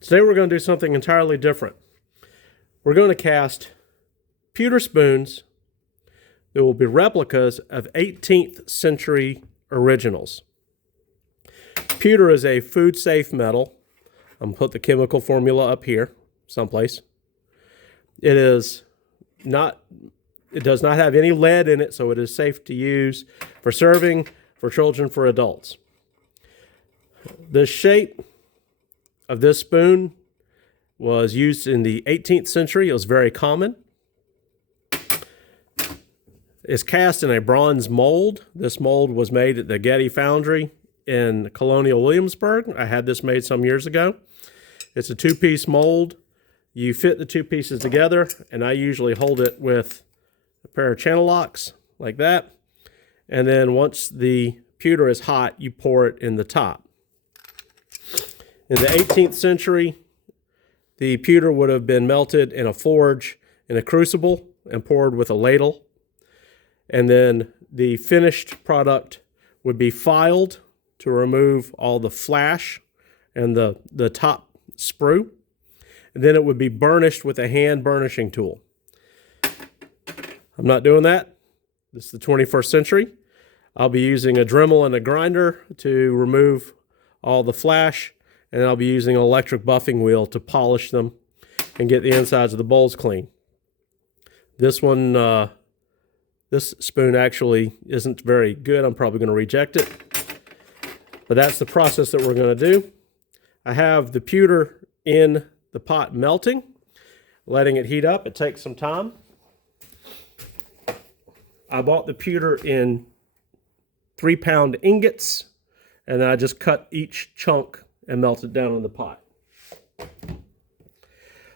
Today we're going to do something entirely different. We're going to cast pewter spoons that will be replicas of 18th century originals. Pewter is a food-safe metal. I'm going to put the chemical formula up here someplace. It does not have any lead in it, so it is safe to use for serving, for children, for adults. The shape of this spoon was used in the 18th century. It was very common. It's cast in a bronze mold. This mold was made at the Getty Foundry in Colonial Williamsburg. I had this made some years ago. It's a two-piece mold. You fit the two pieces together, and I usually hold it with a pair of channel locks like that. And then once the pewter is hot, you pour it in the top. In the 18th century, the pewter would have been melted in a forge in a crucible and poured with a ladle. And then the finished product would be filed to remove all the flash and the top sprue. And then it would be burnished with a hand burnishing tool. I'm not doing that. This is the 21st century. I'll be using a Dremel and a grinder to remove all the flash, and I'll be using an electric buffing wheel to polish them and get the insides of the bowls clean. This one, this spoon actually isn't very good. I'm probably going to reject it. But that's the process that we're going to do. I have the pewter in the pot melting, letting it heat up. It takes some time. I bought the pewter in 3-pound ingots, and then I just cut each chunk and melt it down in the pot.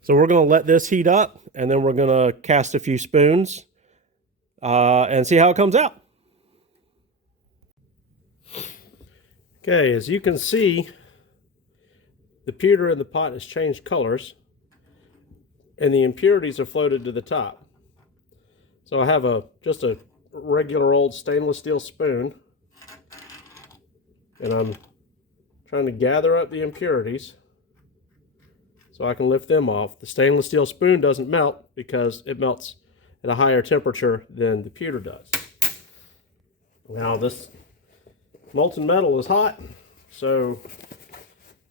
So we're going to let this heat up, and then we're going to cast a few spoons and see how it comes out. Okay, as you can see, the pewter in the pot has changed colors, and the impurities are floated to the top. So I have just a regular old stainless steel spoon, and I'm trying to gather up the impurities so I can lift them off. The stainless steel spoon doesn't melt because it melts at a higher temperature than the pewter does. Now this molten metal is hot, so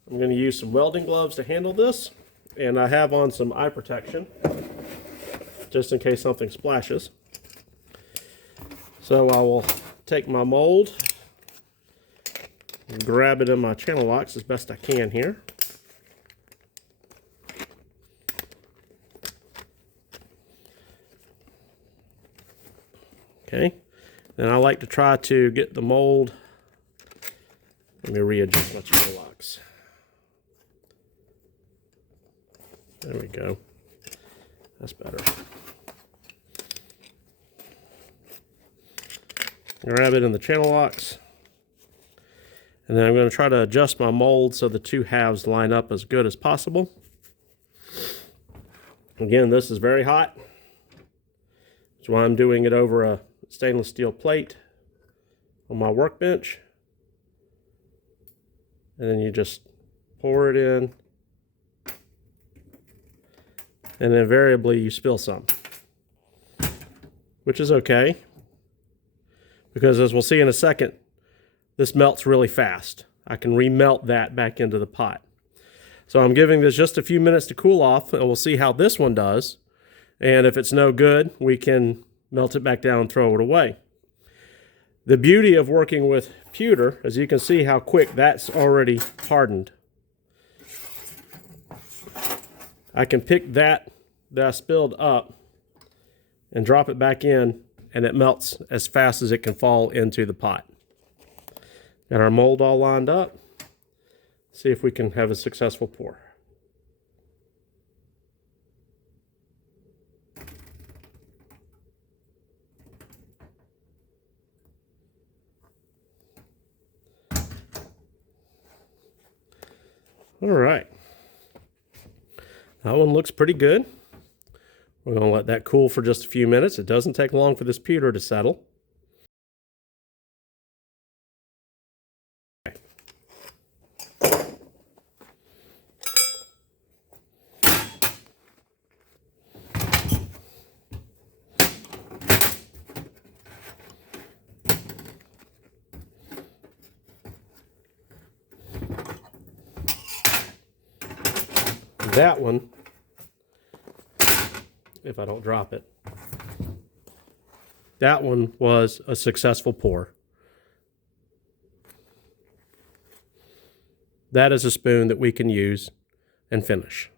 I'm going to use some welding gloves to handle this, and I have on some eye protection just in case something splashes. So I will take my mold and grab it in my channel locks as best I can here. Okay, then I like to try to get the mold. Let me readjust my channel locks. There we go. That's better. Grab it in the channel locks. And then I'm going to try to adjust my mold so the two halves line up as good as possible. Again, this is very hot. That's why I'm doing it over a stainless steel plate on my workbench. And then you just pour it in. And invariably you spill some, which is okay, because as we'll see in a second, this melts really fast. I can remelt that back into the pot. So I'm giving this just a few minutes to cool off, and we'll see how this one does. And if it's no good, we can melt it back down and throw it away. The beauty of working with pewter, as you can see how quick that's already hardened. I can pick that I spilled up and drop it back in, and it melts as fast as it can fall into the pot. Got our mold all lined up. See if we can have a successful pour. All right. That one looks pretty good. We're going to let that cool for just a few minutes. It doesn't take long for this pewter to settle. That one, if I don't drop it, that one was a successful pour. That is a spoon that we can use and finish.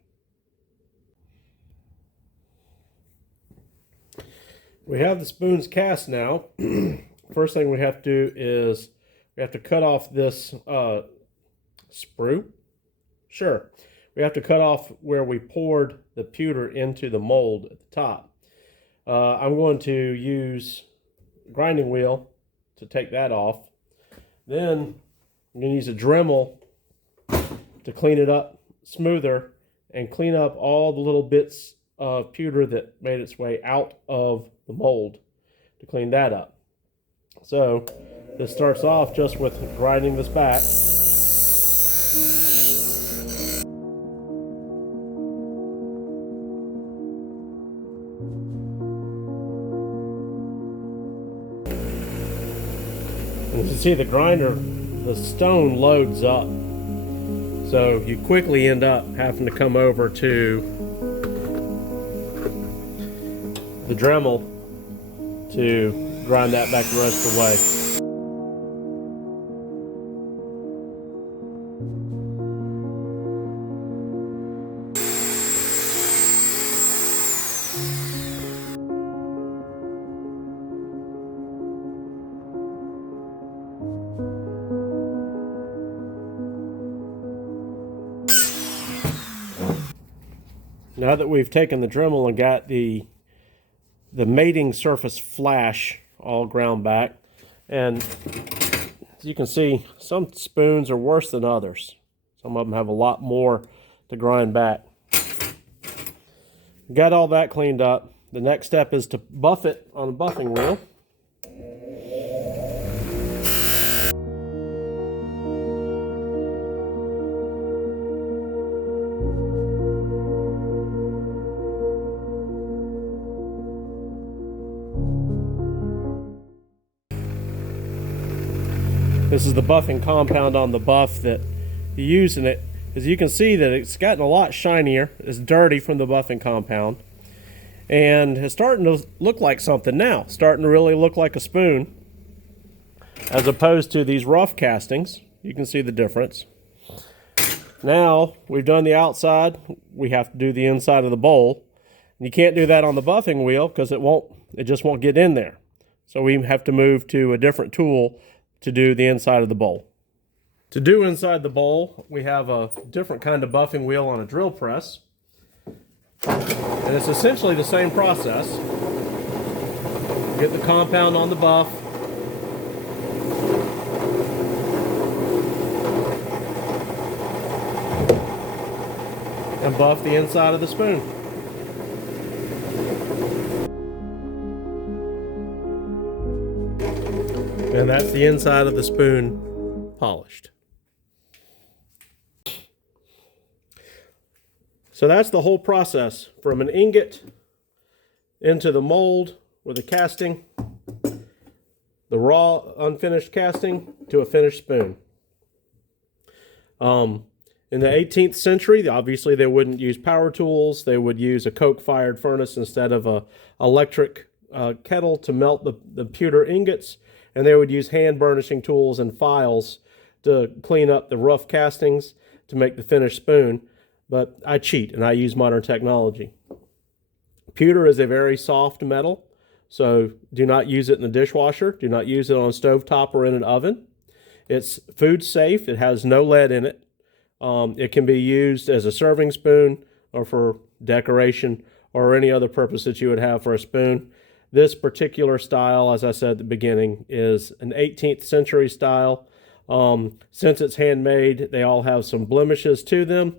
We have the spoons cast now. First thing we have to do is we have to cut off this sprue. Sure. We have to cut off where we poured the pewter into the mold at the top. I'm going to use a grinding wheel to take that off. Then I'm going to use a Dremel to clean it up smoother and clean up all the little bits of pewter that made its way out of the mold to clean that up. So this starts off just with grinding this back. And you can see the grinder, the stone loads up. So you quickly end up having to come over to the Dremel to grind that back the rest of the way. Now that we've taken the Dremel and got the mating surface flash all ground back, and as you can see, some spoons are worse than others. Some of them have a lot more to grind back. Got all that cleaned up. The next step is to buff it on a buffing wheel. This is the buffing compound on the buff that you use in it. As you can see that it's gotten a lot shinier. It's dirty from the buffing compound. And it's starting to look like something now. Starting to really look like a spoon. As opposed to these rough castings. You can see the difference. Now we've done the outside. We have to do the inside of the bowl. And you can't do that on the buffing wheel because it just won't get in there. So we have to move to a different tool to do the inside of the bowl. To do inside the bowl, we have a different kind of buffing wheel on a drill press. And it's essentially the same process. Get the compound on the buff. And buff the inside of the spoon. And that's the inside of the spoon polished. So that's the whole process from an ingot into the mold with a casting, the raw unfinished casting to a finished spoon. In the 18th century, obviously they wouldn't use power tools. They would use a coke-fired furnace instead of a electric kettle to melt the pewter ingots. And they would use hand burnishing tools and files to clean up the rough castings to make the finished spoon. But I cheat and I use modern technology. Pewter is a very soft metal, so do not use it in the dishwasher. Do not use it on a stovetop or in an oven. It's food safe. It has no lead in it. It can be used as a serving spoon or for decoration or any other purpose that you would have for a spoon. This particular style, as I said at the beginning, is an 18th century style. Since it's handmade, they all have some blemishes to them.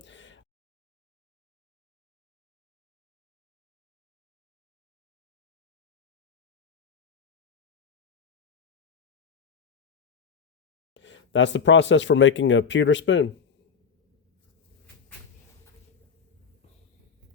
That's the process for making a pewter spoon.